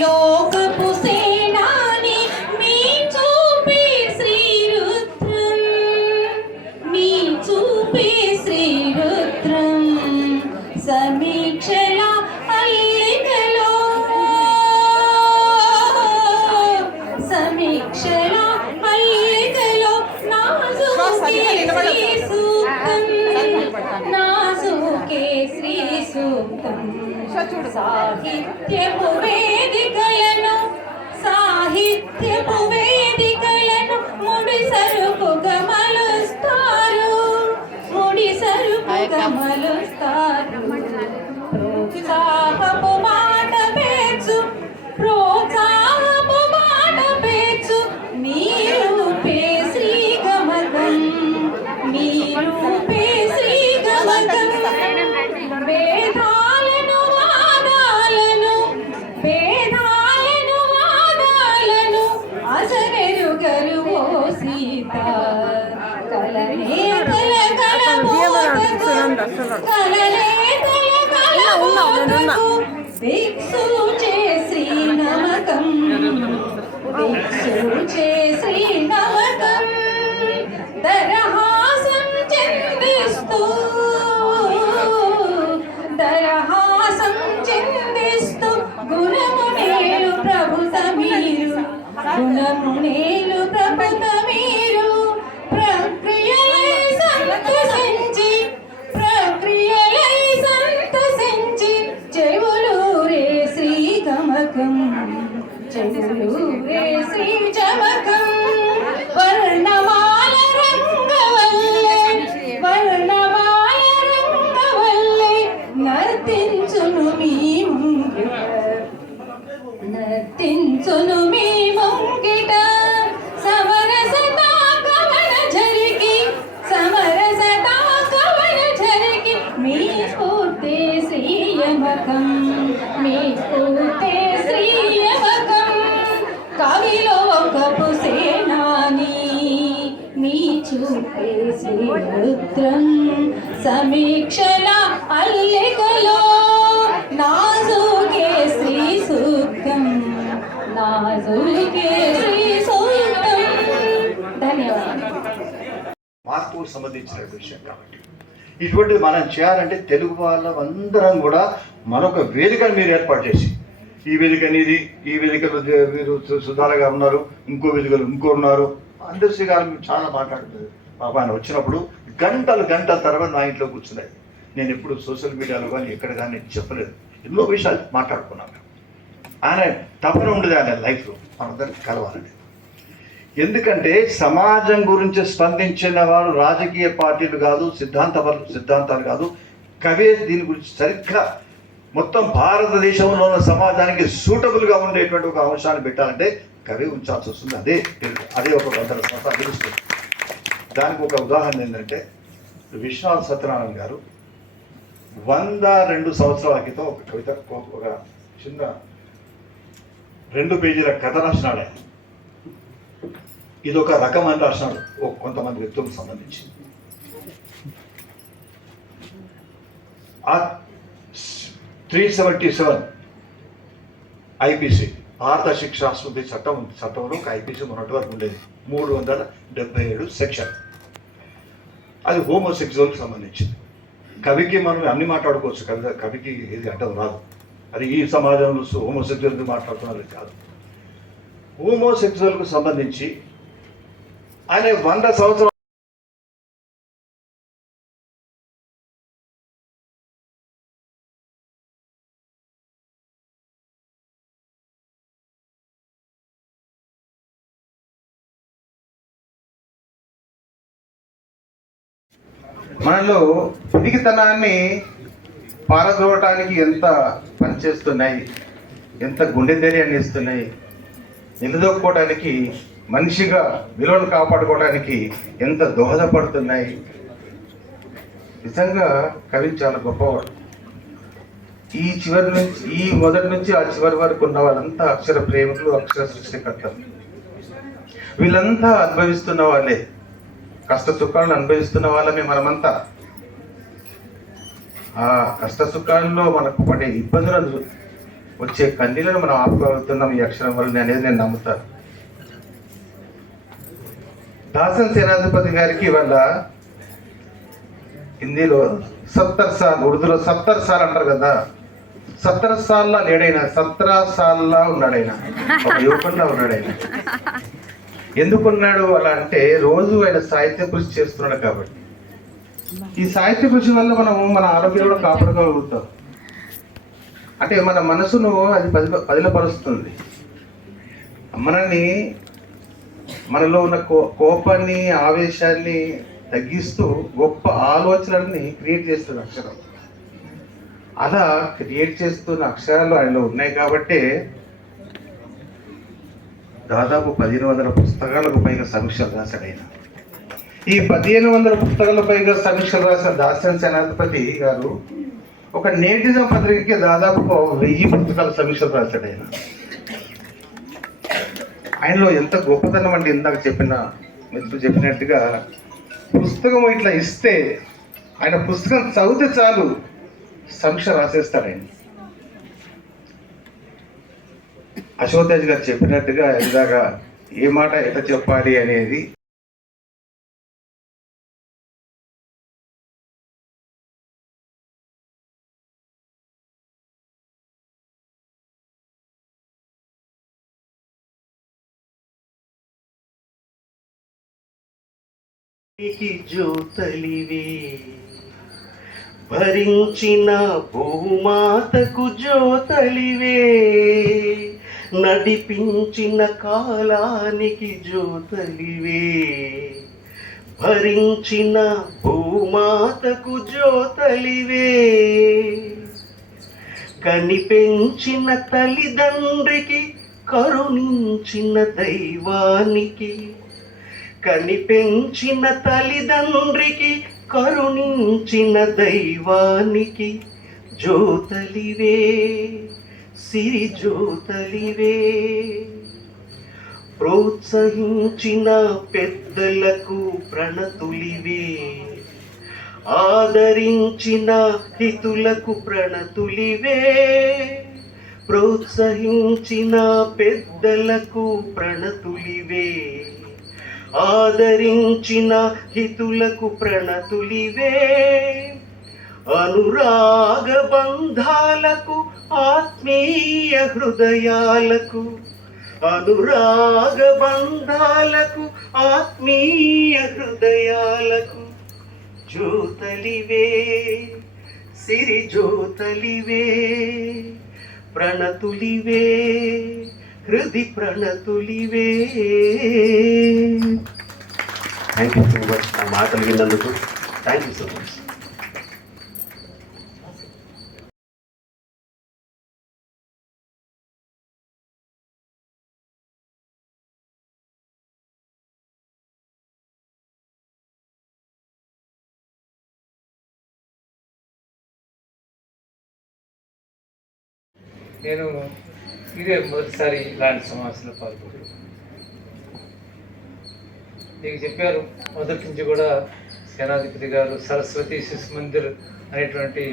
లోకపు సేనాని మీ చూపే శ్రీరుద్రం, మీ చూపే శ్రీరుద్రం. సమీక్షల అల్లికలో, సమీక్షల అల్లికలో నాజుకే శ్రీ సూక్తం, నాజుకే శ్రీ సూక్తం. సాహిత్యపు వేదికలను, సాహిత్యపు వేదికలను ముడి సరుకుగా మలుస్తారు, ముడి సరుకుగా మలుస్తారు. ప్రోత్సాహపు మాట పేర్చు, ప్రోత్సాహపు మాట పేర్చు. మీరు పే శ్రీ గమకం, మీరు పే శ్రీ గమకం. వేదాలను వాదాలను, వేదాలను వాదాలను అసరెరుగరు ఓ సీత. కలనే కల కలమోదకు, కలనే కల కలమోదకు. భిక్షుచే శ్రీ నమకం, భిక్షుచే శ్రీ నమకం. దరహాసం చెందిస్తూ, దరహాసం చెందిస్తూ గుణమునేలు ప్రభుత మీరు, గుణమునేలు ప్రభుత మీరు. ప్రక్రియలై సంతసించి, ప్రక్రియలై సంతసించి చెవులూరే శ్రీ గమకం, చెవులూరే శ్రీ చమకం. వర్ణమాల రంగవల్లే, వర్ణమాల రంగవల్లే నర్తించును మీ ముంగిట, నర్తించును మీ ముంగిట. సమరసతా కవన జరిగి, సమరసతా కవన జరిగి. మీ స్ఫూర్తే శ్రీయమకం, మీ స్ఫూర్తే శ్రీయమకం. కవిలో ఒకపు సేనాని మీ చూపే శ్రీరుద్రం. సమీక్షల అల్లికలో నాజుకే శ్రీ సూక్తం, నాజుకే శ్రీ సూక్తం. ధన్యవాదాలు. మార్పుకు సంబంధించిన విషయం కాబట్టి ఇటువంటిది మనం చేయాలంటే తెలుగు వాళ్ళందరం కూడా మరొక వేదికను మీరు ఏర్పాటు చేసి, ఈ వేదిక అనేది, ఈ వేదికలో మీరు సుధార గారు ఉన్నారు, ఇంకో వేదికలు ఇంకో ఉన్నారు, అందర్శి గారు చాలా మాట్లాడుతుంది. ఆయన వచ్చినప్పుడు గంటలు గంటల తర్వాత నా ఇంట్లో కూర్చున్నాయి. నేను ఎప్పుడు సోషల్ మీడియాలో కానీ ఎక్కడ కానీ చెప్పలేదు, ఎన్నో విషయాలు మాట్లాడుకున్నాం. ఆయన తపన ఉండదు ఆయన లైఫ్లో మనందరికీ కలవాలని. ఎందుకంటే సమాజం గురించి స్పందించిన వారు రాజకీయ పార్టీలు కాదు, సిద్ధాంతాలు కాదు, కవే దీని గురించి సరిగ్గా మొత్తం భారతదేశంలో ఉన్న సమాజానికి సూటబుల్గా ఉండేటువంటి ఒక అంశాన్ని పెట్టాలంటే కవి ఉంచాల్సి వస్తుంది. అదే ఒక 100 సంవత్సరాలు తెలుస్తుంది. దానికి ఒక ఉదాహరణ ఏంటంటే విశ్వనాథ్ సత్యనారాయణ గారు 102 సంవత్సరాల క్రితం ఒక కవిత, ఒక చిన్న 2 పేజీల కథ రాసినాడు. ఆయన ఇది ఒక రకం అని రాసినాడు కొంతమంది వ్యక్తులకు సంబంధించి. ఆ 377 ఐపీసీ భారత శిక్షా స్మృతి చట్టంలో ఒక ఐపీసీ మొన్నటి వరకు ఉండేది, 377 సెక్షన్. అది హోమోసెక్సువల్కి సంబంధించింది. కవికి మనం అన్ని మాట్లాడుకోవచ్చు, కవికి ఏది అడ్డం రాదు. అది ఈ సమాజంలో హోమోసెక్సువల్ మాట్లాడుతున్నది కాదు. హోమోసెక్సువల్కు సంబంధించి ఆయన 100 సంవత్సరాలు మనలో పిరికితనాన్ని పారద్రోవటానికి ఎంత పనిచేస్తున్నాయి, ఎంత గుండె ధైర్యాన్ని ఇస్తున్నాయి, నిలదొక్కుకోవడానికి, మనిషిగా విలువను కాపాడుకోవడానికి ఎంత దోహదపడుతున్నాయి. నిజంగా కవి చాలా గొప్పవాడు. ఈ మొదటి నుంచి ఆ చివరి వరకు ఉన్న వాళ్ళంతా అక్షర ప్రేమికులు, అక్షర సృష్టికర్తలు. వీళ్ళంతా అనుభవిస్తున్న వాళ్ళే, కష్ట సుఖాలను అనుభవిస్తున్న వాళ్ళమే మనమంతా. ఆ కష్ట సుఖాల్లో మనకు పడే ఇబ్బందులను వచ్చే కన్నీళ్లను మనం ఆపుకోగలుగుతున్నాం ఈ అక్షరం వల్ల అనేది నేను నమ్ముతాను. దాసన్ సేనాధిపతి గారికి వాళ్ళ హిందీలో 70 సార్లు, ఉర్దూలో 70 సార్లు అంటారు కదా, 70 సార్ల లేడైనా 17 సార్ల ఉన్నాడు ఆయన, ఒక యువకుల్లా ఉన్నాడు ఆయన. ఎందుకున్నాడు అలా అంటే రోజు ఆయన సాహిత్య కృషి చేస్తున్నాడు కాబట్టి. ఈ సాహిత్య కృషి వల్ల మనము మన ఆరోగ్యం కూడా కాపాడుకోగలుగుతాం. అంటే మన మనసును అది పదిలపరుస్తుంది. మనలో ఉన్న కోపాన్ని, ఆవేశాన్ని తగ్గిస్తూ గొప్ప ఆలోచనల్ని క్రియేట్ చేస్తుంది అక్షరం. అలా క్రియేట్ చేస్తున్న అక్షరాలు ఆయనలో ఉన్నాయి కాబట్టి దాదాపు 1500 పుస్తకాలకు పైగా సమీక్షలు రాశాడు ఆయన. ఈ 1500 పుస్తకాలకు పైగా సమీక్షలు రాసిన దాసన్ సేనాధిపతి గారు ఒక నేటిజం పత్రికకి దాదాపు 1000 పుస్తకాల సమీక్షలు రాశాడు ఆయన. ఆయనలో ఎంత గొప్పతనం అంటే ఇందాక మిత్రులు చెప్పినట్టుగా పుస్తకం ఇట్లా ఇస్తే ఆయన పుస్తకం చదివితే చాలు సమీక్ష రాసేస్తాడు ఆయన. అశోక్ తేజ్ గారు చెప్పినట్టుగా ఇందాక ఏ మాట ఎట్లా చెప్పాలి అనేది జ్యోతలివే భరించిన భూమాతకు జ్యోతలివే, నడిపించిన కాలానికి జ్యోతలివే, భరించిన భూమాతకు జ్యోతలివే, కనిపెంచిన తల్లిదండ్రికి కరుణించిన దైవానికి, కనిపెంచిన తల్లిదండ్రికి కరుణించిన దైవానికి జ్యోతలివే, సిరి జ్యోతలివే, ప్రోత్సహించిన పెద్దలకు ప్రణతులివే, ఆదరించిన హితులకు ప్రణతులివే, ప్రోత్సహించిన పెద్దలకు ప్రణతులివే, ఆదరించిన హితులకు ప్రణతులివే, అనురాగ బంధాలకు ఆత్మీయ హృదయాలకు, అనురాగ బంధాలకు ఆత్మీయ హృదయాలకు జ్యోతలివే, సిరి జ్యోతలివే, ప్రణతులివే, హృది ప్రణతులివే. థ్యాంక్ యూ సో మచ్ నా మాటలు విన్నందుకు. Thank you so much. నేను ఇదే మొదటిసారి ఇలాంటి సమావేశంలో పాల్గొన్నాను. మీకు చెప్పారు మొదటి నుంచి కూడా సేనాధిపతి గారు సరస్వతి శిశు మందిర్ అనేటువంటి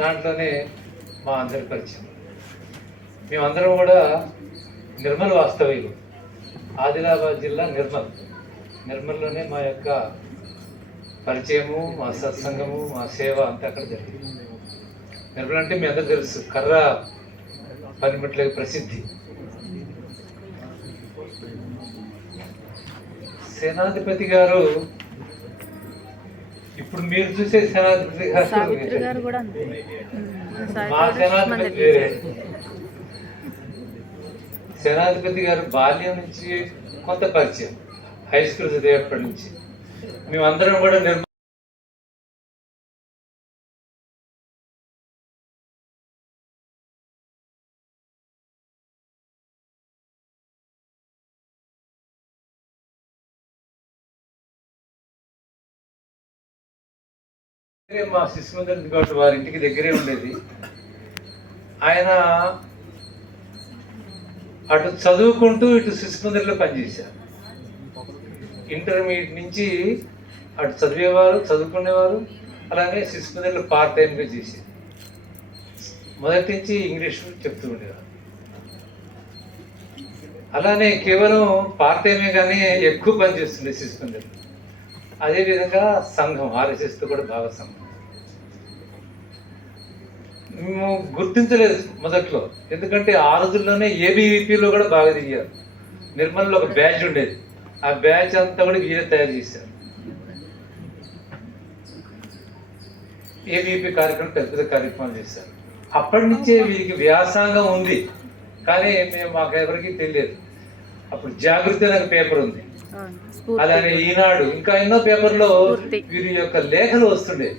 దాంట్లోనే మా అందరి పరిచయం. మేమందరం కూడా నిర్మల్ వాస్తవ్యులు, ఆదిలాబాద్ జిల్లా నిర్మల్లోనే మా యొక్క పరిచయము, మా సత్సంగము, మా సేవ అంతా అక్కడ జరిగింది. నిర్మల్ అంటే మీ అందరూ తెలుసు, కర్ర పనిముట్లకి ప్రసిద్ధి. సేనాధిపతి గారు ఇప్పుడు మీరు చూసే సేనాధిపతి గారు మా సేనాధిపతి వేరే. సేనాధిపతి గారు బాల్యం నుంచి కొంత పరిచయం, హై స్కూల్ చదివేప్పటి నుంచి మేమందరం కూడా మా శిశు మందిర్ కాబట్టి వారి ఇంటికి దగ్గరే ఉండేది. ఆయన అటు చదువుకుంటూ ఇటు శిశు మందిర్లో పనిచేశారు. ఇంటర్మీడియట్ నుంచి అటు చదివేవారు, చదువుకునేవారు, అలాగే శిశు మందిర్లో పార్ట్ టైంగా చేశారు. మొదటి నుంచి ఇంగ్లీష్ చెప్తూ ఉండేవారు. అలానే కేవలం పార్ట్ టైమే కానీ ఎక్కువ పని చేస్తుండే శిశు మందిర్. అదేవిధంగా సంఘం ఆర్ఎస్ఎస్తో కూడా బాగా సంఘం. మేము గుర్తించలేదు మొదట్లో, ఎందుకంటే ఆ రోజుల్లోనే ఏబీవీపీలో కూడా బాగా దిగారు. నిర్మల్లో ఒక బ్యాచ్ ఉండేది, ఆ బ్యాచ్ అంతా కూడా వీరే తయారు చేశారు. ఏబీవీపీ కార్యక్రమం పెద్ద పెద్ద కార్యక్రమాలు చేశారు. అప్పటి నుంచే వీరికి వ్యాసంగం ఉంది, కానీ మాకు ఎవరికి తెలియదు. అప్పుడు జాగృతి అనే పేపర్ ఉంది, అలానే ఈనాడు, ఇంకా ఎన్నో పేపర్లో వీరి యొక్క లేఖలు వస్తుండే.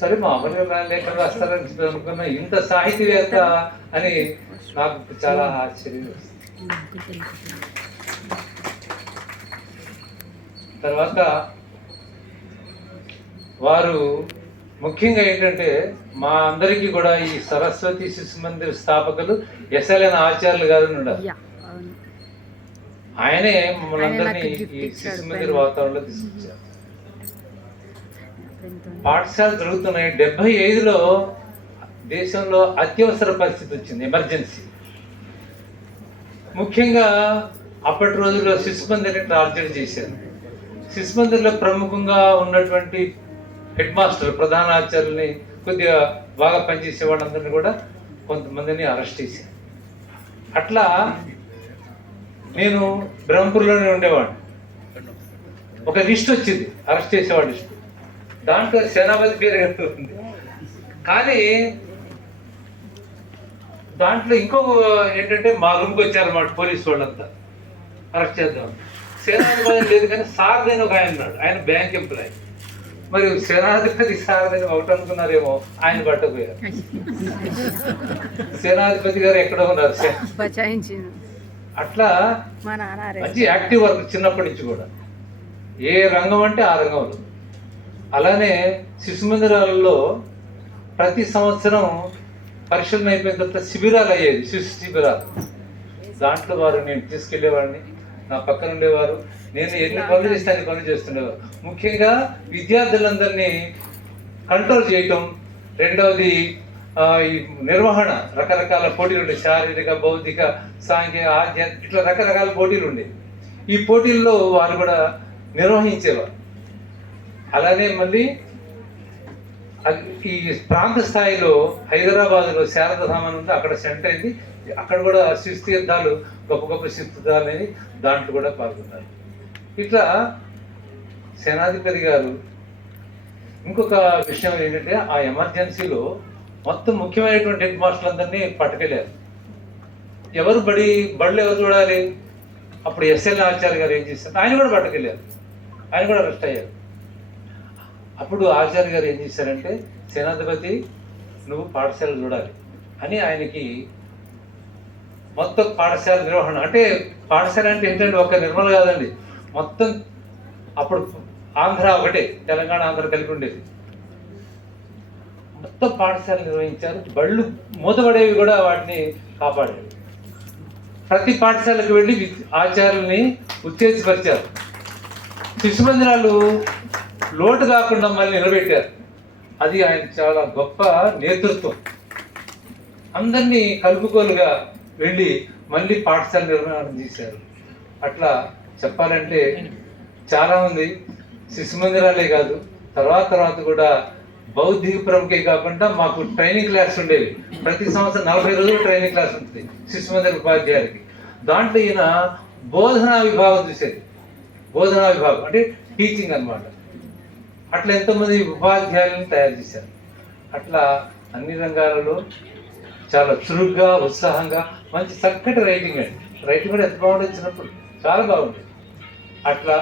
సరే మామూలుగా లేఖలు రాస్తారని అనుకున్నా, ఇంత సాహితీవేత్త అని నాకు చాలా ఆశ్చర్యం వస్తుంది. తర్వాత వారు ముఖ్యంగా ఏంటంటే మా అందరికీ కూడా ఈ సరస్వతి శిశు మందిర్ స్థాపకులు ఎస్ఎల్ఎన్ ఆచార్యులు గారు ఉన్నారు. ఆయనే మమ్మల్ని అందరినీ ఈ శిశు మందిర్ వాతావరణంలో తీసుకొచ్చారు. పాఠశాలలు జరుగుతున్నాయి. 75లో దేశంలో అత్యవసర పరిస్థితి వచ్చింది, ఎమర్జెన్సీ. ముఖ్యంగా అప్పటి రోజుల్లో శిశు మందిర్ని టార్గెట్ చేశారు. శిశు మందిర్లో ప్రముఖంగా ఉన్నటువంటి హెడ్ మాస్టర్, ప్రధాన ఆచార్యుల్ని, కొద్దిగా బాగా పనిచేసే వాళ్ళందరినీ కూడా కొంతమందిని అరెస్ట్ చేశారు. అట్లా నేను బ్రహ్మపురంలోనే ఉండేవాడిని. ఒక లిస్ట్ వచ్చింది, అరెస్ట్ చేసేవాడి లిస్ట్. దాంట్లో సేనాపతి పేరు ఉంది. కానీ దాంట్లో ఇంకో ఏంటంటే మా రూమ్కి వచ్చారన్నమాట పోలీసు వాళ్ళంతా అరెస్ట్ చేద్దాం. సేనాధిపతి లేదు, కానీ సార్ అని ఒక ఆయన ఉన్నాడు, ఆయన బ్యాంక్ ఎంప్లాయీ. మరి సేనాధిపతి సార్ అని ఒకటి అనుకున్నారేమో, ఆయన పట్టపోయారు. సేనాధిపతి గారు ఎక్కడో ఉన్నారు. అట్లా మంచి యాక్టివ్ వర్క్ చిన్నప్పటి నుంచి కూడా, ఏ రంగం అంటే ఆ రంగంలో. అలానే శిశు మందిరాలలో ప్రతి సంవత్సరం పరిశీలన అయిపోయిన తర్వాత శిబిరాలు అయ్యేది, శిశు శిబిరాలు. దాంట్లో వారు నేను తీసుకెళ్లేవాడిని, నా పక్కన ఉండేవారు. నేను ఎన్ని పనులు చేస్తే అన్ని పనులు చేస్తుండేవారు. ముఖ్యంగా విద్యార్థులందరినీ కంట్రోల్ చేయటం. రెండవది ఈ నిర్వహణ, రకరకాల పోటీలు ఉండేవి. శారీరక, భౌతిక, సాంఘిక, ఆధ్యాత్మిక, ఇట్లా రకరకాల పోటీలు ఉండేవి. ఈ పోటీల్లో వారు కూడా నిర్వహించేవారు. అలానే మళ్ళీ ఈ ప్రాంత స్థాయిలో హైదరాబాద్లో శారదాధామం ఉంది, అక్కడ సెంటర్ అయింది. అక్కడ కూడా శిశు తీర్థాలు, గొప్ప గొప్ప శిశు తీర్థాలు అని దాంట్లో కూడా పాల్గొన్నారు. ఇట్లా సేనాధిపతి గారు ఇంకొక విషయం ఏంటంటే, ఆ ఎమర్జెన్సీలో మొత్తం ముఖ్యమైనటువంటి హెడ్ మాస్టర్లందరినీ పట్టుకెళ్ళారు. ఎవరు బళ్ళు ఎవరు చూడాలి? అప్పుడు ఎస్ఎల్ ఆచార్య గారు ఏం చేశారు, ఆయన కూడా పట్టుకెళ్ళారు, ఆయన కూడా అరెస్ట్ అయ్యారు. అప్పుడు ఆచార్య గారు ఏం చేశారంటే, సేనాధిపతి నువ్వు పాఠశాల చూడాలి అని ఆయనకి మొత్తం పాఠశాల నిర్వహణ, అంటే పాఠశాల అంటే ఏంటంటే ఒక నిర్మల్ కాదండి, మొత్తం. అప్పుడు ఆంధ్ర ఒకటే, తెలంగాణ ఆంధ్ర కలిపి ఉండేది. మొత్తం పాఠశాల నిర్వహించారు. బళ్ళు మూతపడేవి కూడా వాటిని కాపాడారు. ప్రతి పాఠశాలకు వెళ్ళి ఆచార్యుల్ని ఉత్తేజపరిచారు. శిశు మందిరాలు లోటు కాకుండా మళ్ళీ నిలబెట్టారు. అది ఆయన చాలా గొప్ప నేతృత్వం. అందరినీ కలుపుకోలుగా వెళ్ళి మళ్ళీ పాఠశాల నిర్మాణం చేశారు. అట్లా చెప్పాలంటే చాలామంది శిశు మందిరాలే కాదు, తర్వాత కూడా బౌద్ధిక ప్రముఖే కాకుండా మాకు ట్రైనింగ్ క్లాస్ ఉండేవి. ప్రతి సంవత్సరం 40 రోజులు ట్రైనింగ్ క్లాస్ ఉంటుంది శిశు మందిర ఉపాధ్యాయులకి. దాంట్లో ఈయన బోధనా విభాగం చూసేది. బోధనా విభాగం అంటే టీచింగ్ అన్నమాట. అట్లా ఎంతోమంది ఉపాధ్యాయులను తయారు చేశారు. అట్లా అన్ని రంగాలలో చాలా చురుగ్గా, ఉత్సాహంగా, మంచి చక్కటి రైటింగ్ అండి. రైటింగ్ కూడా ఎంత బాగుండేది, వచ్చినప్పుడు చాలా బాగుండేది. అట్లా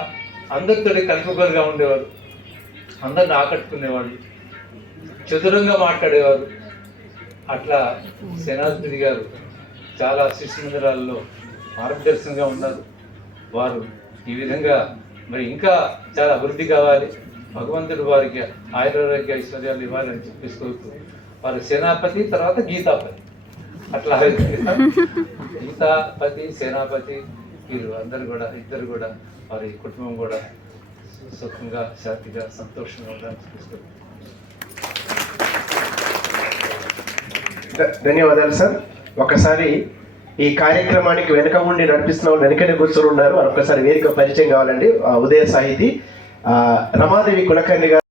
అందరితో కలుపుకోలుగా ఉండేవారు, అందరిని ఆకట్టుకునేవాళ్ళు, చతురంగా మాట్లాడేవారు. అట్లా సేనాధిపతి గారు చాలా శిశు మందిరాల్లో మార్గదర్శనంగా ఉన్నారు. వారు ఈ విధంగా మరి ఇంకా చాలా అభివృద్ధి కావాలి, భగవంతుడు వారికి ఆయురారోగ్య ఐశ్వర్యాలు ఇవ్వాలని చెప్పేసి కోరుతూ, వారు సేనాపతి, తర్వాత గీతాపతి, అట్లా గీతాపతి, సేనాపతి, వీరు అందరు కూడా, ఇద్దరు కూడా, వారి కుటుంబం కూడా సుఖంగా, శాంతిగా, సంతోషంగా ఉండడానికి చూస్తారు. ధన్యవాదాలు సార్. ఒకసారి ఈ కార్యక్రమానికి వెనుక ఉండి నడిపిస్తున్న వాళ్ళు వెనుకనే కూర్చొని ఉన్నారు. ఒక్కసారి వేదిక పరిచయం కావాలండి. ఉదయ సాహితీ రమాదేవి కులకర్ణి గారు.